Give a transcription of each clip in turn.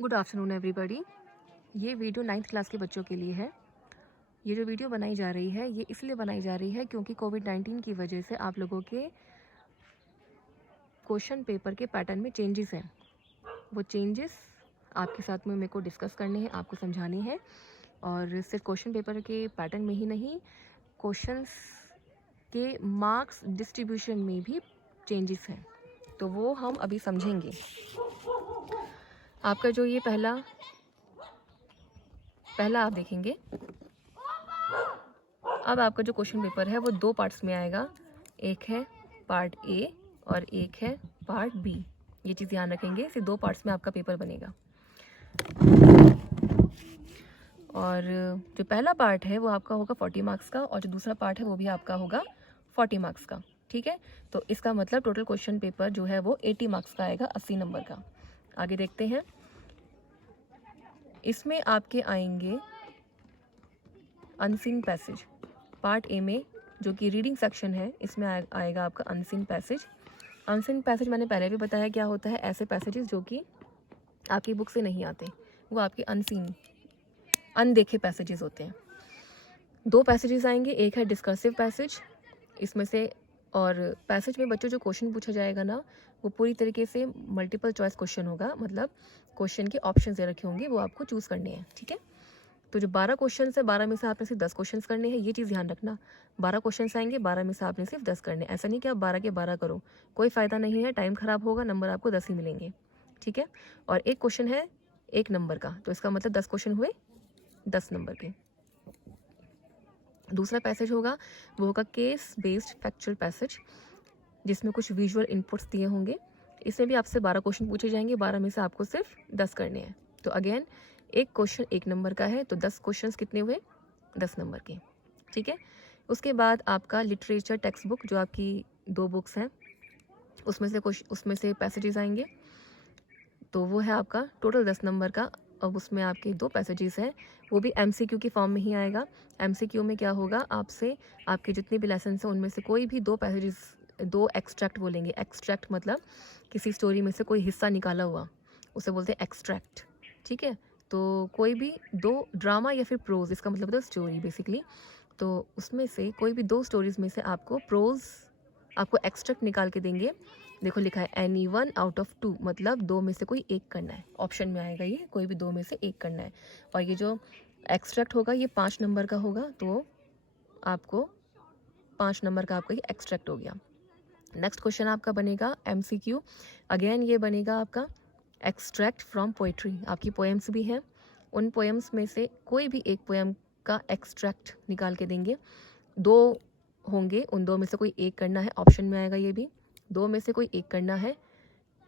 Good afternoon everybody. ये video 9th class के बच्चों के लिए है। ये जो वीडियो बनाई जा रही है ये इसलिए बनाई जा रही है क्योंकि कोविड-19 की वजह से आप लोगों के क्वेश्चन पेपर के पैटर्न में चेंजेस हैं। वो चेंजेस आपके साथ में मेरे को डिस्कस करने हैं, आपको समझाने हैं। और सिर्फ क्वेश्चन पेपर के पैटर्न में ही नहीं, क्वेश्चंस के मार्क्स डिस्ट्रीब्यूशन में भी चेंजेस हैं, तो वो हम अभी समझेंगे। आपका जो ये पहला आप देखेंगे। अब आपका जो क्वेश्चन पेपर है वो दो पार्ट्स में आएगा, एक है पार्ट ए और एक है पार्ट बी। ये चीज़ ध्यान रखेंगे, सिर्फ दो पार्ट्स में आपका पेपर बनेगा। और जो पहला पार्ट है वो आपका होगा 40 मार्क्स का और जो दूसरा पार्ट है वो भी आपका होगा 40 मार्क्स का। ठीक है, तो इसका मतलब टोटल क्वेश्चन पेपर जो है वो 80 मार्क्स का आएगा, 80 नंबर का। आगे देखते हैं। इसमें आपके आएंगे अनसीन पैसेज। पार्ट ए में जो कि रीडिंग सेक्शन है, इसमें आएगा आपका अनसीन पैसेज। अनसीन पैसेज मैंने पहले भी बताया क्या होता है। ऐसे पैसेजेस जो कि आपकी बुक से नहीं आते, वो आपके अनसीन, अनदेखे पैसेजेस होते हैं। दो पैसेजेस आएंगे, एक है डिस्कर्सिव पैसेज इसमें से। और पैसेज में बच्चों जो क्वेश्चन पूछा जाएगा ना, वो पूरी तरीके से मल्टीपल चॉइस क्वेश्चन होगा, मतलब क्वेश्चन के ऑप्शन दे रखे होंगे, वो आपको चूज़ करने हैं। ठीक है, तो जो 12 क्वेश्चन है, 12 में से आपने सिर्फ 10 क्वेश्चन करने हैं। ये चीज़ ध्यान रखना, 12 क्वेश्चन आएंगे, 12 में से आपने सिर्फ 10 करने। ऐसा नहीं कि आप 12 के 12 करो, कोई फ़ायदा नहीं है, टाइम ख़राब होगा, नंबर आपको 10 ही मिलेंगे। ठीक है, और एक क्वेश्चन है 1 नंबर का, तो इसका मतलब 10 क्वेश्चन हुए 10 नंबर के। दूसरा पैसेज होगा वो होगा केस बेस्ड फैक्चुअल पैसेज, जिसमें कुछ विजुअल इनपुट्स दिए होंगे। इसमें भी आपसे 12 क्वेश्चन पूछे जाएंगे, 12 में से आपको सिर्फ 10 करने हैं। तो अगेन एक क्वेश्चन 1 नंबर का है, तो 10 क्वेश्चन कितने हुए, 10 नंबर के। ठीक है, उसके बाद आपका लिटरेचर टेक्स्ट बुक, जो आपकी 2 बुक्स हैं, उसमें से पैसेजेस आएंगे, तो वो है आपका टोटल 10 नंबर का। अब उसमें आपके 2 पैसेजेस हैं, वो भी MCQ की फॉर्म में ही आएगा। MCQ में क्या होगा, आपसे आपके जितने भी लेसन हैं उनमें से कोई भी 2 पैसेजेस, 2 एक्सट्रैक्ट बोलेंगे। एक्सट्रैक्ट मतलब किसी स्टोरी में से कोई हिस्सा निकाला हुआ, उसे बोलते हैं एक्सट्रैक्ट। ठीक है, तो कोई भी 2 ड्रामा या फिर प्रोज, इसका मतलब होता है स्टोरी बेसिकली। तो उसमें से कोई भी 2 स्टोरीज में से आपको प्रोज, आपको एक्सट्रैक्ट निकाल के देंगे। देखो लिखा है एनी 1 आउट ऑफ 2, मतलब 2 में से कोई एक करना है। ऑप्शन में आएगा ये, कोई भी 2 में से एक करना है। और ये जो एक्सट्रैक्ट होगा ये 5 नंबर का होगा, तो आपको 5 नंबर का आपका ये एक्सट्रैक्ट हो गया। नेक्स्ट क्वेश्चन आपका बनेगा MCQ। अगेन ये बनेगा आपका एक्सट्रैक्ट फ्रॉम पोइट्री। आपकी पोएम्स भी हैं, उन पोएम्स में से कोई भी एक पोएम का एक्सट्रैक्ट निकाल के देंगे। 2 होंगे, उन 2 में से कोई एक करना है। ऑप्शन में आएगा ये भी, 2 में से कोई एक करना है,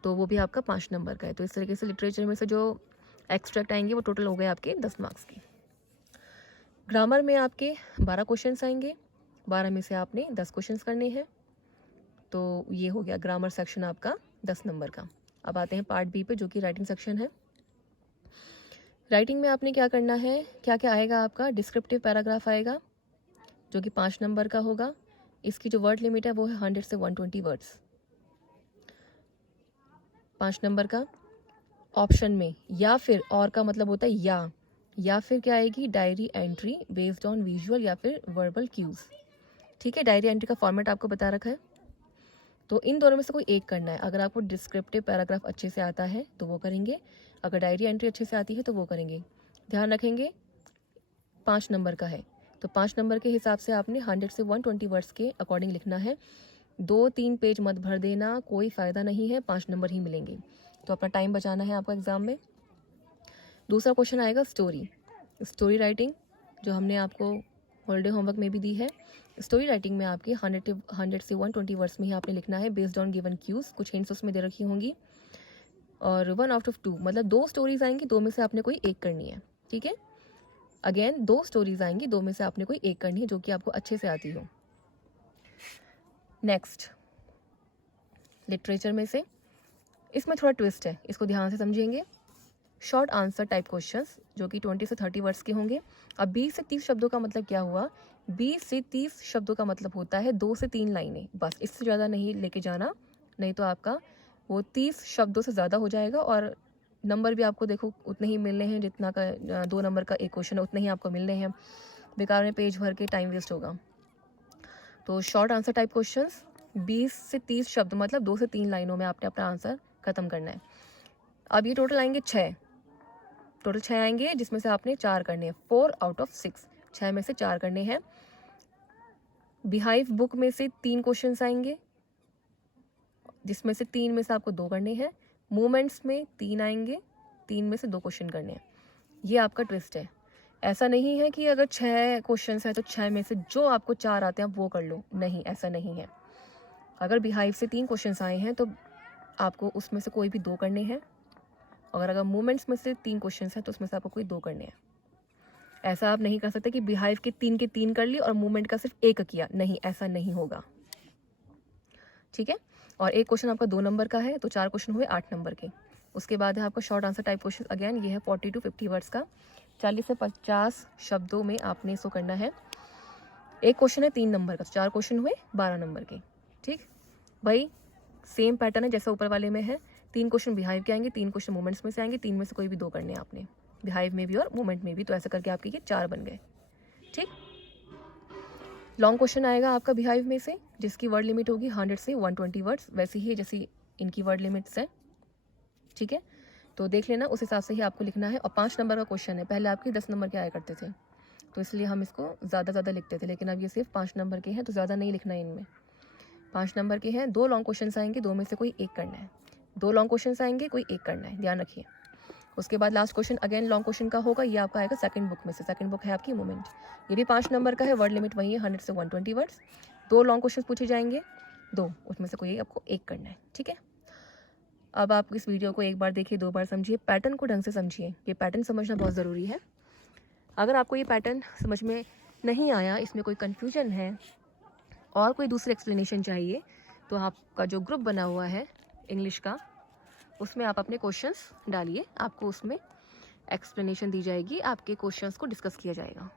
तो वो भी आपका 5 नंबर का है। तो इस तरीके से लिटरेचर में से जो एक्सट्रैक्ट आएंगे वो टोटल हो गए आपके 10 मार्क्स के। ग्रामर में आपके 12 क्वेश्चंस आएंगे, 12 में से आपने 10 क्वेश्चंस करने हैं, तो ये हो गया ग्रामर सेक्शन आपका 10 नंबर का। अब आते हैं पार्ट बी पे, जो कि राइटिंग सेक्शन है। राइटिंग में आपने क्या करना है, क्या क्या आएगा आपका, डिस्क्रिप्टिव पैराग्राफ आएगा, जो कि 5 नंबर का होगा। इसकी जो वर्ड लिमिट है वो है 100 से 120 वर्ड्स, 5 नंबर का। ऑप्शन में या फिर, और का मतलब होता है या फिर क्या आएगी, diary entry based on visual या फिर वर्बल क्यूज। ठीक है, डायरी एंट्री का फॉर्मेट आपको बता रखा है, तो इन दोनों में से कोई एक करना है। अगर आपको डिस्क्रिप्टिव पैराग्राफ अच्छे से आता है तो वो करेंगे, अगर डायरी एंट्री अच्छे से आती है तो वो करेंगे। ध्यान रखेंगे 5 नंबर का है, तो 5 नंबर के हिसाब से आपने 100 से 120 वर्ड्स के अकॉर्डिंग लिखना है। 2-3 पेज मत भर देना, कोई फ़ायदा नहीं है, 5 नंबर ही मिलेंगे। तो अपना टाइम बचाना है आपको एग्ज़ाम में। दूसरा क्वेश्चन आएगा स्टोरी राइटिंग, जो हमने आपको हॉलीडे होमवर्क में भी दी है। स्टोरी राइटिंग में आपके 100 से 120 वर्ड्स में ही आपने लिखना है, बेस्ड ऑन गिवन क्यूज। कुछ हिंट्स उसमें दे रखी होंगी। और 1 आउट ऑफ 2, मतलब 2 स्टोरीज आएंगी, 2 में से आपने कोई एक करनी है। ठीक है, अगेन 2 स्टोरीज आएंगी, 2 में से आपने कोई एक करनी है जो कि आपको अच्छे से आती हो। नेक्स्ट लिटरेचर में से, इसमें थोड़ा ट्विस्ट है, इसको ध्यान से समझेंगे। शॉर्ट आंसर टाइप क्वेश्चंस, जो कि 20 से 30 वर्ड्स के होंगे। अब 20 से 30 शब्दों का मतलब क्या हुआ, 20 से 30 शब्दों का मतलब होता है 2 से 3 लाइनें, बस। इससे ज़्यादा नहीं लेके जाना, नहीं तो आपका वो 30 शब्दों से ज़्यादा हो जाएगा और नंबर भी आपको देखो उतने ही मिलने हैं जितना का 2 नंबर का एक क्वेश्चन है, उतने ही आपको मिलने हैं। बेकार में पेज भर के टाइम वेस्ट होगा। तो शॉर्ट आंसर टाइप क्वेश्चंस 20 से 30 शब्द, मतलब 2 से 3 लाइनों में आपने अपना आंसर ख़त्म करना है। अब ये टोटल आएंगे 6, टोटल 6 आएंगे जिसमें से आपने 4 करने हैं, 4 आउट ऑफ 6, 6 में से 4 करने हैं। बिहाइव बुक में से 3 क्वेश्चंस आएंगे जिसमें से 3 में से आपको 2 करने हैं। मूवमेंट्स में 3 आएंगे, 3 में से 2 क्वेश्चन करने हैं। ये आपका ट्विस्ट है। ऐसा नहीं है कि अगर 6 क्वेश्चंस हैं तो 6 में से जो आपको 4 आते हैं आप वो कर लो, नहीं, ऐसा नहीं है। अगर बिहाइव से 3 क्वेश्चंस आए हैं तो आपको उसमें से कोई भी 2 करने हैं, और अगर मूवमेंट्स में से 3 क्वेश्चंस हैं तो उसमें से आपको कोई 2 करने हैं। ऐसा आप नहीं कर सकते कि बिहाइव के 3 कर ली और मूवमेंट का सिर्फ 1 किया, नहीं, ऐसा नहीं होगा। ठीक है, और एक क्वेश्चन आपका 2 नंबर का है तो 4 क्वेश्चन हुए 8 नंबर के। उसके बाद है आपका short answer type question, again ये है 40 to 50 वर्ड्स का, 40 से 50 शब्दों में आपने इसको करना है। एक क्वेश्चन है 3 नंबर का, 4 क्वेश्चन हुए 12 नंबर के। ठीक भाई, सेम पैटर्न है जैसा ऊपर वाले में है। 3 क्वेश्चन बिहाइव के आएंगे, 3 क्वेश्चन मूवमेंट्स में से आएंगे, 3 में से कोई भी 2 करने हैं आपने, बिहाइव में भी और मूवमेंट में भी। तो ऐसा करके आपके ये 4 बन गए। ठीक, लॉन्ग क्वेश्चन आएगा आपका बिहाइव में से, जिसकी वर्ड लिमिट होगी 100 से 120 वर्ड्स, वैसे ही जैसी इनकी वर्ड लिमिट्स है। ठीक है, तो देख लेना, उस हिसाब से ही आपको लिखना है। और 5 नंबर का क्वेश्चन है, पहले आपके 10 नंबर के आया करते थे तो इसलिए हम इसको ज़्यादा लिखते थे, लेकिन अब ये सिर्फ 5 नंबर के हैं तो ज़्यादा नहीं लिखना है इनमें। 5 नंबर के हैं, 2 लॉन्ग क्वेश्चन आएंगे, 2 में से कोई 1 करना है। 2 लॉन्ग क्वेश्चन आएंगे, कोई 1 करना है, ध्यान रखिए। उसके बाद last question again long question का होगा, ये आपका आएगा सेकंड बुक में से। सेकंड बुक है आपकी मूवमेंट, ये भी 5 नंबर का है, वर्ड लिमिट वही है 100 से 120 वर्ड्स। 2 लॉन्ग क्वेश्चन पूछे जाएंगे, 2, उसमें से कोई आपको 1 करना है। ठीक है, अब आप इस वीडियो को एक बार देखिए, 2 बार समझिए, पैटर्न को ढंग से समझिए। ये पैटर्न समझना बहुत ज़रूरी है। अगर आपको ये पैटर्न समझ में नहीं आया, इसमें कोई कन्फ्यूजन है और कोई दूसरी एक्सप्लेनेशन चाहिए, तो आपका जो ग्रुप बना हुआ है इंग्लिश का, उसमें आप अपने क्वेश्चंस डालिए, आपको उसमें एक्सप्लेनेशन दी जाएगी, आपके क्वेश्चंस को डिस्कस किया जाएगा।